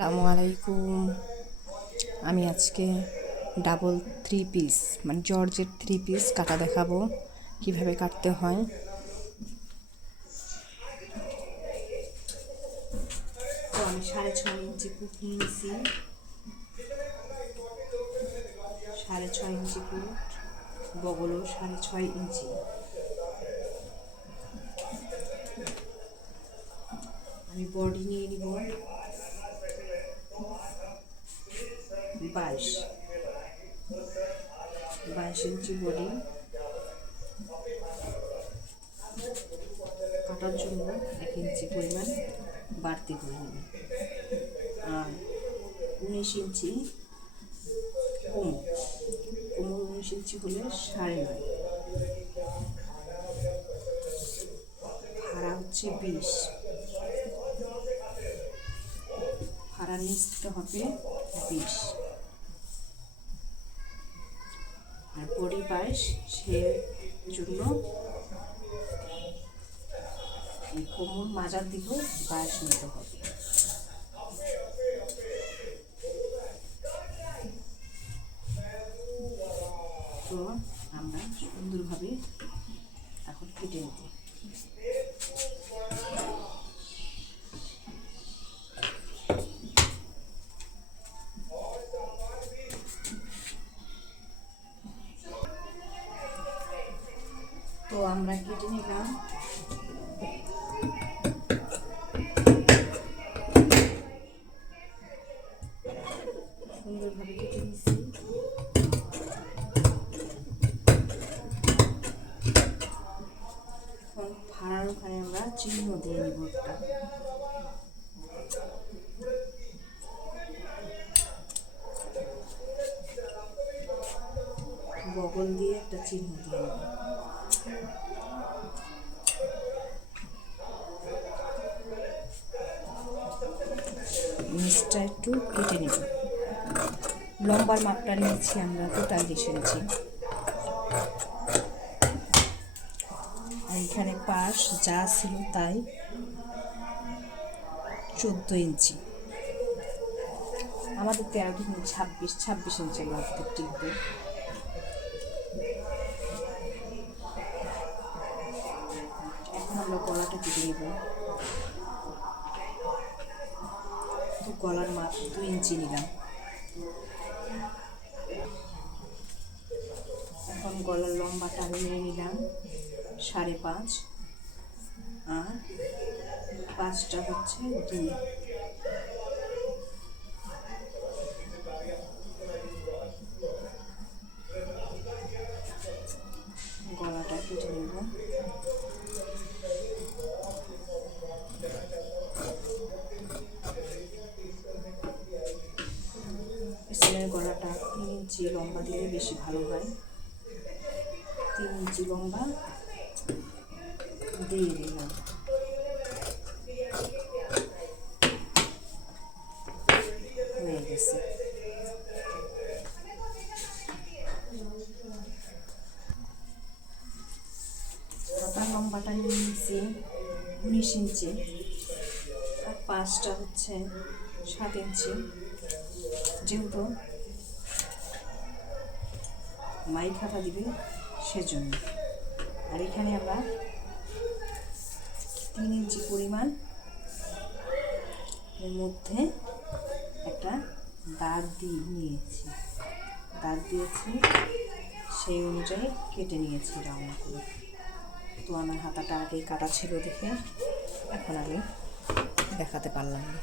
আসসালামু আলাইকুম। আমি আজকে ডাবল 3 পিস মানে জর্জের 3 পিস কাটা দেখাবো কিভাবে কাটতে হয়। তো আমি 6.5 ইঞ্চি পুট নিয়ে নিয়েছি, 6.5 ইঞ্চি পুট, বগলও 6.5 ইঞ্চি। আমি বডি নিয়ে নিব 22 ইঞ্চি বডি। কাটার জন্য 1 ইঞ্চি পরিমাণ বাড়তি করে নেব। আর 19 ইঞ্চি কোমর 19 ইঞ্চি হলে 9.5। ভাড়া হচ্ছে 20। ভাড়া নিতে হবে 20 আর বডি 22। সে জন্য এই কোমর মাজার দিকেও 22 নিতে হবে। তো আমরা সুন্দরভাবে এখন কেটে নিতে। তো আমরা কেটে নিলাম। সুন্দরভাবে কেটে নিচ্ছি। এখন ভাড়ার ওখানে আমরা চিহ্ন দিয়ে নিব একটা। বগল দিয়ে একটা চিহ্ন দিয়ে নেব। নিচটা একটু কেটে নেব। লম্বার মাপটা নিয়েছি আমরা 43 ইঞ্চি। আর এখানে পাশ যা ছিল তাই 14 ইঞ্চি। আমাদের 26 ইঞ্চি লাগবে টিকবে। এখন আমরা গলাটা কেটে নেব। তো গলার মাপ 2 ইঞ্চি নিলাম। এখন গলার লম্বাটা আমি নিয়ে নিলাম 5.5 আর 5টা হচ্ছে 2। গলাটা কেটে নেব। পেছনের গলাটা 3 ইঞ্চি লম্বা দিলে বেশি ভালো হয়। 3 ইঞ্চি লম্বা দিয়ে দিলাম। হয়ে গেছে। হাতার লম্বাটা নিয়ে নিয়েছি 19 ইঞ্চি আর 5টা হচ্ছে 7 ইঞ্চি। যেহেতু মাইক হাতা দিবে সেজন্য। আর এখানে আমরা 3 ইঞ্চি পরিমাণ এর মধ্যে একটা দাগ দিয়ে নিয়েছি, দাগ দিয়েছি, সেই অনুযায়ী কেটে নিয়েছি রাউন্ড করে। তো আমার হাতাটা আগে কাটা ছিল দেখে এখন আমি দেখাতে পারলাম না।